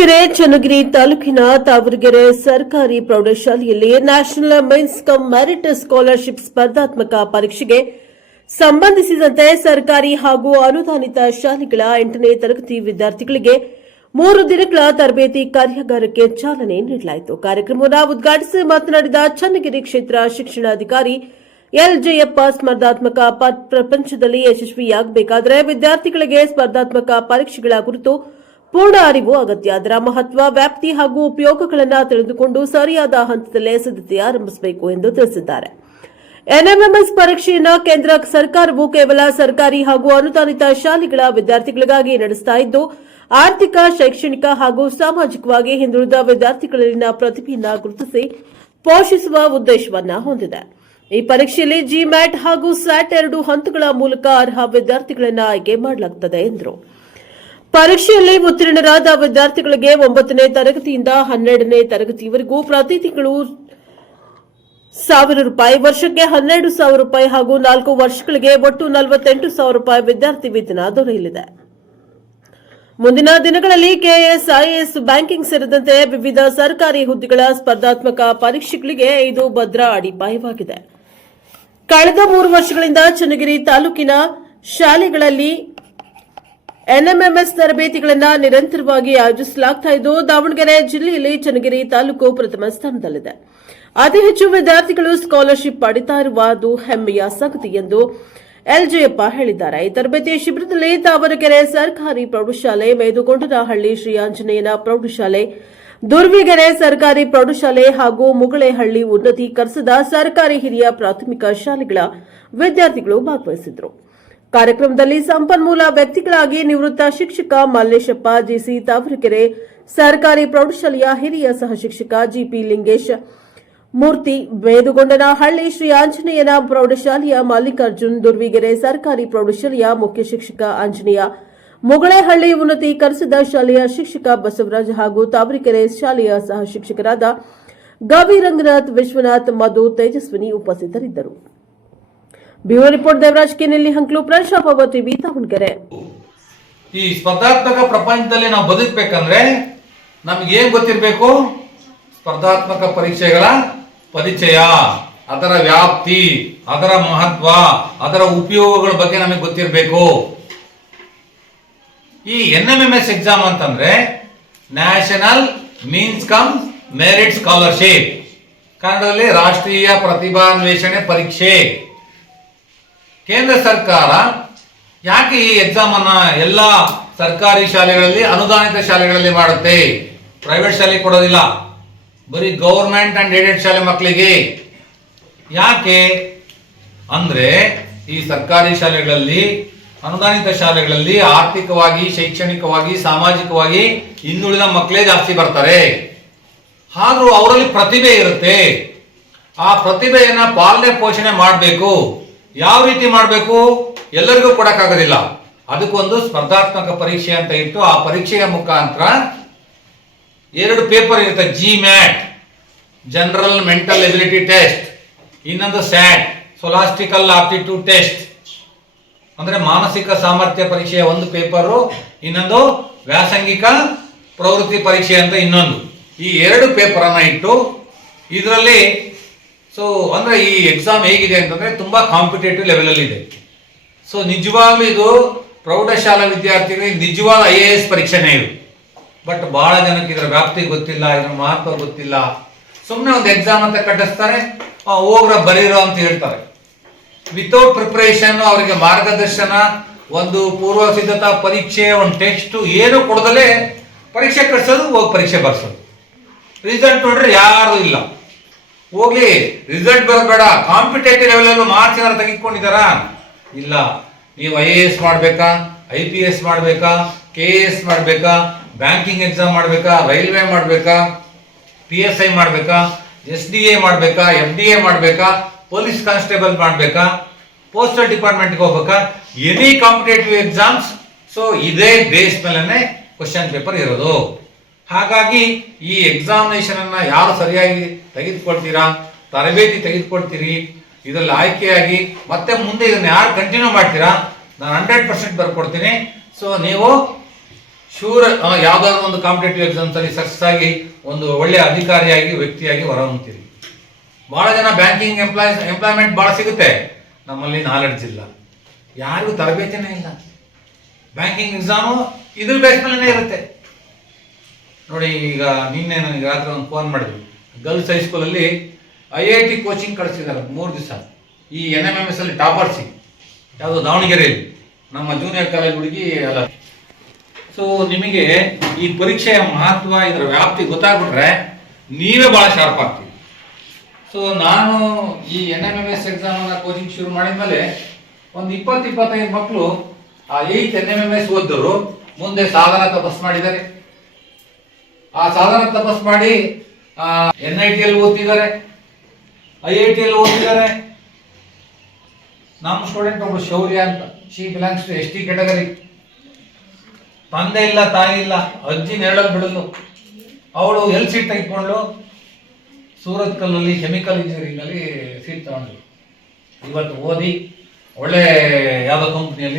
ಚನ್ನಗಿರಿ ತಾಲೂಕಿನ ತಾವರಗೆರೆ ಸರ್ಕಾರಿ ಪ್ರೌಢಶಾಲೆಯಲ್ಲಿ national means cum merit scholarship ಸ್ಪರ್ಧಾತ್ಮಕ ಪರೀಕ್ಷೆಗೆ ಸಂಬಂಧಿಸಿದಂತೆ ಸರ್ಕಾರಿ ಹಾಗೂ ಅನುದಾನಿತ ಶಾಲೆಗಳ ಎಂಟನೇ ತರಗತಿ ವಿದ್ಯಾರ್ಥಿಗಳಿಗೆ ಮೂರು ದಿನಗಳ ತರಬೇತಿ ಕಾರ್ಯಾಗಾರಕ್ಕೆ ಚಾಲನೆ ನೀಡಲಾಯಿತು. ಕಾರ್ಯಕ್ರಮವನ್ನು ಉದ್ಘಾಟಿಸಿ ಮಾತನಾಡಿದ ಚನ್ನಗಿರಿ ಕ್ಷೇತ್ರ ಶಿಕ್ಷಣಾಧಿಕಾರಿ ಎಲ್ ಜಯಪ್ಪ ಸ್ಪರ್ಧಾತ್ಮಕ ಪ್ರಪಂಚದಲ್ಲಿ ಯಶಸ್ವಿಯಾಗಬೇಕಾದರೆ ವಿದ್ಯಾರ್ಥಿಗಳಿಗೆ ಸ್ಪರ್ಧಾತ್ಮಕ ಪರೀಕ್ಷೆಗಳ ಕುರಿತು ಪೂರ್ಣ ಅರಿವು, ಅಗತ್ಯ. ಅದರ ಮಹತ್ವ, ವ್ಯಾಪ್ತಿ ಹಾಗೂ ಉಪಯೋಗಗಳನ್ನು ತಿಳಿದುಕೊಂಡು ಸರಿಯಾದ ಹಂತದಲ್ಲೇ ಸಿದ್ಧತೆ ಆರಂಭಿಸಬೇಕು ಎಂದು ತಿಳಿಸಿದ್ದಾರೆ. ಎನ್ಎಂಎಂಎಸ್ ಪರೀಕ್ಷೆಯನ್ನು ಕೇಂದ್ರ ಸರ್ಕಾರವು ಕೇವಲ ಸರ್ಕಾರಿ ಹಾಗೂ ಅನುದಾನಿತ ಶಾಲೆಗಳ ವಿದ್ಯಾರ್ಥಿಗಳಿಗಾಗಿ ನಡೆಸ್ತಾ ಇದ್ದು, ಆರ್ಥಿಕ, ಶೈಕ್ಷಣಿಕ ಹಾಗೂ ಸಾಮಾಜಿಕವಾಗಿ ಹಿಂದುಳಿದ ವಿದ್ಯಾರ್ಥಿಗಳಲ್ಲಿನ ಪ್ರತಿಭೆಯನ್ನು ಗುರುತಿಸಿ ಪೋಷಿಸುವ ಉದ್ದೇಶವನ್ನ ಹೊಂದಿದೆ. ಈ ಪರೀಕ್ಷೆಯಲ್ಲಿ ಜಿಮ್ಯಾಟ್ ಹಾಗೂ ಸ್ಯಾಟ್ ಎರಡು ಹಂತಗಳ ಮೂಲಕ ಅರ್ಹ ವಿದ್ಯಾರ್ಥಿಗಳನ್ನು ಆಯ್ಕೆ ಮಾಡಲಾಗುತ್ತದೆ ಎಂದರು. ಪರೀಕ್ಷೆಯಲ್ಲಿ ಉತ್ತೀರ್ಣರಾದ ವಿದ್ಯಾರ್ಥಿಗಳಿಗೆ ಒಂಬತ್ತನೇ ತರಗತಿಯಿಂದ ಹನ್ನೆರಡನೇ ತರಗತಿಯವರೆಗೂ ಪ್ರತಿ ತಿಂಗಳು ಸಾವಿರ ರೂಪಾಯಿ, ವರ್ಷಕ್ಕೆ ಹನ್ನೆರಡು ಸಾವಿರ ರೂಪಾಯಿ ಹಾಗೂ ನಾಲ್ಕು ವರ್ಷಗಳಿಗೆ ಒಟ್ಟು ನಲವತ್ತೆಂಟು ಸಾವಿರ ರೂಪಾಯಿ ವಿದ್ಯಾರ್ಥಿ ವೇತನ ದೊರೆಯಲಿದೆ. ಮುಂದಿನ ದಿನಗಳಲ್ಲಿ ಕೆಎಸ್ಐಎಸ್ ಬ್ಯಾಂಕಿಂಗ್ ಸೇರಿದಂತೆ ವಿವಿಧ ಸರ್ಕಾರಿ ಹುದ್ದೆಗಳ ಸ್ಪರ್ಧಾತ್ಮಕ ಪರೀಕ್ಷೆಗಳಿಗೆ ಇದು ಭದ್ರಾ ಅಡಿಪಾಯವಾಗಿದೆ. ಕಳೆದ ಮೂರು ವರ್ಷಗಳಿಂದ ಚನ್ನಗಿರಿ ತಾಲೂಕಿನ ಶಾಲೆಗಳಲ್ಲಿ ಎನ್ಎಂಎಂಎಸ್ ತರಬೇತಿಗಳನ್ನು ನಿರಂತರವಾಗಿ ಆಯೋಜಿಸಲಾಗ್ತಾ ಇದ್ದು, ದಾವಣಗೆರೆ ಜಿಲ್ಲೆಯಲ್ಲಿ ಚನ್ನಗಿರಿ ತಾಲೂಕು ಪ್ರಥಮ ಸ್ಥಾನದಲ್ಲಿದೆ. ಅತಿ ಹೆಚ್ಚು ವಿದ್ಯಾರ್ಥಿಗಳು ಸ್ಕಾಲರ್ಶಿಪ್ ಪಡಿತಾ ಇರುವುದು ಹೆಮ್ಮೆಯ ಸಂಗತಿ ಎಂದು ಎಲ್ಜಯಪ್ಪ ಹೇಳಿದ್ದಾರೆ. ಈ ತರಬೇತಿ ಶಿಬಿರದಲ್ಲಿ ದಾವಣಗೆರೆ ಸರ್ಕಾರಿ ಪ್ರೌಢಶಾಲೆ, ಮೇದುಗೊಂಡನಹಳ್ಳಿ ಶ್ರೀ ಆಂಜನೇಯನ ಪ್ರೌಢಶಾಲೆ, ದುರ್ವಿಗೆರೆ ಸರ್ಕಾರಿ ಪ್ರೌಢಶಾಲೆ ಹಾಗೂ ಮುಗಳೇಹಳ್ಳಿ ಉನ್ನತೀಕರಿಸಿದ ಸರ್ಕಾರಿ ಹಿರಿಯ ಪ್ರಾಥಮಿಕ ಶಾಲೆಗಳ ವಿದ್ಯಾರ್ಥಿಗಳು ಭಾಗವಹಿಸಿದರು ಕಾರ್ಯಕ್ರಮದಲ್ಲಿ ಸಂಪನ್ಮೂಲ ವ್ಯಕ್ತಿಗಳಾಗಿ ನಿವೃತ್ತ ಶಿಕ್ಷಕ ಮಲ್ಲೇಶಪ್ಪ ಜಿಸಿ ತಾವರಕೆರೆ, ಸರ್ಕಾರಿ ಪ್ರೌಢಶಾಲೆಯ ಹಿರಿಯ ಸಹಶಿಕ್ಷಕ ಜಿಪಿ ಲಿಂಗೇಶ್, ಮೂರ್ತಿ ಮೇದುಗೊಂಡನಹಳ್ಳಿ ಶ್ರೀ ಆಂಜನೇಯನ ಪ್ರೌಢಶಾಲೆಯ ಮಲ್ಲಿಕಾರ್ಜುನ್ ದುರ್ವಿಗೆರೆ, ಸರ್ಕಾರಿ ಪ್ರೌಢಶಾಲೆಯ ಮುಖ್ಯ ಶಿಕ್ಷಕ ಆಂಜನೇಯ, ಮುಗಳೇಹಳ್ಳಿ ಉನ್ನತೀಕರಿಸಿದ ಶಾಲೆಯ ಶಿಕ್ಷಕ ಬಸವರಾಜ್ ಹಾಗೂ ತಾವರೆಕೆರೆ ಶಾಲೆಯ ಸಹಶಿಕ್ಷಕರಾದ ಗವಿ ರಂಗನಾಥ್ ವಿಶ್ವನಾಥ್ ಮಧು ತೇಜಸ್ವಿನಿ ಉಪಸ್ಥಿತರಿದ್ದರು. ಬ್ಯೂರೋ ರಿಪೋರ್ಟ್ ದೇವರಾಜ್ ಕೆನೆಲ್ಲಿ, ಹಂಕ್ಲು ಪ್ರಶಾಪ ಟಿವಿ, ದಾವಣಗೆರೆ. ಈ ಸ್ಪರ್ಧಾತ್ಮಕ ಪ್ರಪಂಚದಲ್ಲಿ ನಾವು ಬದುಕಬೇಕಂದ್ರೆ ನಮ್ಗೆ ಏನ್ ಗೊತ್ತಿರಬೇಕು? ಸ್ಪರ್ಧಾತ್ಮಕ ಪರೀಕ್ಷೆಗಳ ಪರಿಚಯ, ಅದರ ವ್ಯಾಪ್ತಿ, ಅದರ ಮಹತ್ವ, ಅದರ ಉಪಯೋಗಗಳ ಬಗ್ಗೆ ನಮಗೆ ಗೊತ್ತಿರಬೇಕು. ಈ N M M S exam ಅಂತಂದ್ರೆ national means cum merit scholarship ಕನ್ನಡದಲ್ಲಿ ರಾಷ್ಟ್ರೀಯ ಪ್ರತಿಭಾನ್ವೇಷಣೆ ಪರೀಕ್ಷೆ. ಕೇಂದ್ರ ಸರ್ಕಾರ ಯಾಕೆ ಈ ಎಕ್ಸಾಮ್ ಅನ್ನ ಎಲ್ಲ ಸರ್ಕಾರಿ ಶಾಲೆಗಳಲ್ಲಿ, ಅನುದಾನಿತ ಶಾಲೆಗಳಲ್ಲಿ ಮಾಡುತ್ತೆ? ಪ್ರೈವೇಟ್ ಶಾಲೆ ಕೊಡೋದಿಲ್ಲ. ಬರೀ ಗೌರ್ಮೆಂಟ್ ಅಂಡ್ ಏಡೆಡ್ ಶಾಲೆ ಮಕ್ಕಳಿಗೆ ಯಾಕೆ? ಅಂದ್ರೆ ಈ ಸರ್ಕಾರಿ ಶಾಲೆಗಳಲ್ಲಿ, ಅನುದಾನಿತ ಶಾಲೆಗಳಲ್ಲಿ ಆರ್ಥಿಕವಾಗಿ, ಶೈಕ್ಷಣಿಕವಾಗಿ, ಸಾಮಾಜಿಕವಾಗಿ ಹಿಂದುಳಿದ ಮಕ್ಕಳೇ ಜಾಸ್ತಿ ಬರ್ತಾರೆ. ಆದ್ರೂ ಅವರಲ್ಲಿ ಪ್ರತಿಭೆ ಇರುತ್ತೆ. ಆ ಪ್ರತಿಭೆಯನ್ನ ಪಾಲನೆ ಪೋಷಣೆ ಮಾಡಬೇಕು. ಯಾವ ರೀತಿ ಮಾಡಬೇಕು ಎಲ್ಲರಿಗೂ ಕೊಡಕ್ಕಾಗೋದಿಲ್ಲ. ಅದಕ್ಕೊಂದು ಸ್ಪರ್ಧಾತ್ಮಕ ಪರೀಕ್ಷೆ ಅಂತ ಇಟ್ಟು ಆ ಪರೀಕ್ಷೆಯ ಮುಖಾಂತರ ಎರಡು ಪೇಪರ್ ಇರುತ್ತೆ G MAT general mental ability test ಇನ್ನೊಂದು ಸ್ಯಾಟ್ ಸೊಲಾಸ್ಟಿಕಲ್ ಆಪ್ಟಿಟ್ಯೂಡ್ ಟೆಸ್ಟ್ ಅಂದ್ರೆ ಮಾನಸಿಕ ಸಾಮರ್ಥ್ಯ ಪರೀಕ್ಷೆಯ ಒಂದು ಪೇಪರು ಇನ್ನೊಂದು ವ್ಯಾಸಂಗಿಕ ಪ್ರವೃತ್ತಿ ಪರೀಕ್ಷೆ ಅಂತ ಇನ್ನೊಂದು. ಈ ಎರಡು ಪೇಪರ್ ಅನ್ನ ಇಟ್ಟು, ಇದರಲ್ಲಿ ಸೊ ಅಂದ್ರೆ ಈ ಎಕ್ಸಾಮ್ ಹೇಗಿದೆ ಅಂತಂದ್ರೆ ತುಂಬಾ ಕಾಂಪಿಟೇಟಿವ್ ಲೆವೆಲ್ ಅಲ್ಲಿ ಇದೆ. ಸೊ ನಿಜವಾಗ್ಲೂ ಇದು ಪ್ರೌಢಶಾಲಾ ವಿದ್ಯಾರ್ಥಿಗಳಿಗೆ ನಿಜವಾದ ಐ ಎ ಎಸ್ ಪರೀಕ್ಷೆನೇ ಇದು. ಬಟ್ ಬಹಳ ಜನಕ್ಕೆ ಇದರ ವ್ಯಾಪ್ತಿ ಗೊತ್ತಿಲ್ಲ, ಇದರ ಮಹತ್ವ ಗೊತ್ತಿಲ್ಲ. ಸುಮ್ಮನೆ ಒಂದು ಎಕ್ಸಾಮ್ ಅಂತ ಕಟ್ಟಿಸ್ತಾರೆ ಹೋಗ್ರ ಬರೀರೋ ಅಂತ ಹೇಳ್ತಾರೆ. ವಿತೌಟ್ ಪ್ರಿಪರೇಷನ್ ಅವರಿಗೆ ಮಾರ್ಗದರ್ಶನ, ಒಂದು ಪೂರ್ವ ಸಿದ್ಧತಾ ಪರೀಕ್ಷೆ, ಒಂದು ಟೆಕ್ಸ್ಟ್ ಏನು ಕೊಡದಲೇ ಪರೀಕ್ಷೆ ಕಟ್ಸೋದು ಹೋಗಿ ಪರೀಕ್ಷೆ ಬರ್ಸೋದು. ರಿಸಲ್ಟ್ ನೋಡ್ರೆ ಯಾರು ಇಲ್ಲ. ಹೋಗ್ಲಿ ರಿಸಲ್ಟ್ ಬರಬೇಡ. ಕಾಂಪಿಟೇಟಿವ್ ಲೆವೆಲ್ ಮಾರ್ಕ್ಸ್ ಏನಾರು ತೆಗೆದುಕೊಂಡಿದ್ದಾರಾ? ಇಲ್ಲ. ನೀವು ಐ ಎ ಎಸ್ ಮಾಡ್ಬೇಕಾ? ಐ ಪಿ ಎಸ್ ಮಾಡ್ಬೇಕಾ? ಕೆ ಎ ಎಸ್ ಮಾಡ್ಬೇಕಾ? ಬ್ಯಾಂಕಿಂಗ್ ಎಕ್ಸಾಮ್ ಮಾಡ್ಬೇಕಾ? ರೈಲ್ವೆ ಮಾಡ್ಬೇಕಾ? ಪಿ ಎಸ್ ಐ ಮಾಡ್ಬೇಕಾ? ಎಸ್ ಡಿ ಎ ಮಾಡ್ಬೇಕಾ? ಎಫ್ ಡಿ ಎ ಮಾಡ್ಬೇಕಾ? ಪೊಲೀಸ್ ಕಾನ್ಸ್ಟೇಬಲ್ ಮಾಡ್ಬೇಕಾ? ಪೋಸ್ಟಲ್ ಡಿಪಾರ್ಟ್ಮೆಂಟ್ಗೆ ಹೋಗ್ಬೇಕಾ? ಎನಿ ಕಾಂಪಿಟೇಟಿವ್ ಎಕ್ಸಾಮ್ಸ್ ಸೊ ಇದೇ ಬೇಸ್ ಮೇಲೇ ಕ್ವಶನ್ ಪೇಪರ್ ಇರೋದು. ಹಾಗಾಗಿ ಈ ಎಕ್ಸಾಮಿನೇಷನ್ ಅನ್ನ ಯಾರು ಸರಿಯಾಗಿ ತೆಗೆದುಕೊಳ್ತೀರಾ? ತರಬೇತಿ ತೆಗೆದುಕೊಳ್ತೀರಿ. ಇದರಲ್ಲಿ ಆಯ್ಕೆಯಾಗಿ ಮತ್ತೆ ಮುಂದೆ ಇದನ್ನ ಯಾರು ಕಂಟಿನ್ಯೂ ಮಾಡ್ತೀರಾ? ನಾನು ಹಂಡ್ರೆಡ್ ಪರ್ಸೆಂಟ್ ಬರ್ಕೊಡ್ತೀನಿ. ಸೊ ನೀವು ಶೂರ್ ಯಾವ್ದಾದ್ರು ಒಂದು ಕಾಂಪಿಟೇಟಿವ್ ಎಕ್ಸಾಮ್ಸ್ ಅಲ್ಲಿ ಸಕ್ಸಸ್ ಆಗಿ ಒಂದು ಒಳ್ಳೆ ಅಧಿಕಾರಿಯಾಗಿ, ವ್ಯಕ್ತಿಯಾಗಿ ಹೊರಹೊಮ್ತೀರಿ ಬಹಳ ಜನ ಬ್ಯಾಂಕಿಂಗ್ ಎಂಪ್ಲಾಯ್ಸ್ ಎಂಪ್ಲಾಯ್ಮೆಂಟ್ ಬಹಳ ಸಿಗುತ್ತೆ. ನಮ್ಮಲ್ಲಿ ನಾಲೆಡ್ಜ್ ಇಲ್ಲ. ಯಾರಿಗೂ ತರಬೇತಿನೇ ಇಲ್ಲ. ಬ್ಯಾಂಕಿಂಗ್ ಎಕ್ಸಾಮು ಇದ್ರ ಬೇಸ್ ಮೇಲೆ ಇರುತ್ತೆ. ನೋಡಿ, ಈಗ ನಿನ್ನೆ ನನಗೆ ರಾತ್ರಿ ಒಂದು ಫೋನ್ ಮಾಡಿದ್ವಿ ಗರ್ಲ್ಸ್ ಹೈಸ್ಕೂಲಲ್ಲಿ ಐ ಐ ಟಿ ಕೋಚಿಂಗ್ ಕಳಿಸಿದ್ದಾರೆ ಮೂರು ದಿವಸ. ಈ ಎನ್ ಎಂ ಎಂ ಎಸ್ ಅಲ್ಲಿ ಟಾಪರ್ಸಿ ಯಾವುದು ದಾವಣಗೆರೆಯಲ್ಲಿ. ನಮ್ಮ ಜೂನಿಯರ್ ಕಾಲೇಜ್ ಹುಡುಗಿ ಅಲ್ಲ. ಸೊ ನಿಮಗೆ ಈ ಪರೀಕ್ಷೆಯ ಮಹತ್ವ, ಇದರ ವ್ಯಾಪ್ತಿ ಗೊತ್ತಾಗ್ಬಿಟ್ರೆ ನೀವೇ ಭಾಳ ಶಾರ್ಪ್ ಆಗ್ತೀವಿ ಸೊ ನಾನು ಈ ಎನ್ ಎಂ ಎಂ ಎಸ್ ಎಕ್ಸಾಮನ್ನು ಕೋಚಿಂಗ್ ಶುರು ಮಾಡಿದ ಮೇಲೆ ಒಂದು ಇಪ್ಪತ್ತು, ಇಪ್ಪತ್ತೈದು ಮಕ್ಕಳು ಆ eighth N M M S ಓದಿದ್ರು ಮುಂದೆ ಸಾಧನ ತಪಸ್ ಮಾಡಿದ್ದಾರೆ. ಆ ಸಾಧನ ತಪಸ್ ಮಾಡಿ ಎನ್ ಐ ಟಿ ಅಲ್ಲಿ ಓದ್ತಿದ್ದಾರೆ ಐ ಐ ಟಿ ಅಲ್ಲಿ ಓದ್ತಿದ್ದಾರೆ. ನಮ್ಮ ಸ್ಟೂಡೆಂಟ್ ಒಬ್ರು ಶೌರ್ಯ ಅಂತ. She belongs to S T category ತಂದೆ ಇಲ್ಲ, ತಾಯಿ ಇಲ್ಲ, ಅಜ್ಜಿ ನೆರಳಲ್ಲಿ ಬಿಡಲು ಅವಳು ಎಲ್ ಸೀಟ್ ತೆಗೆದುಕೊಂಡು ಸೂರತ್ ಕಲ್ಲಲ್ಲಿ ಕೆಮಿಕಲ್ ಇಂಜಿನಿಯರಿಂಗ್ ಅಲ್ಲಿ ಸೀಟ್ ತಗೊಂಡ್ರು ಇವತ್ತು ಓದಿ ಒಳ್ಳೆ ಯಾವುದೋ ಕಂಪ್ನಿಯಲ್ಲಿ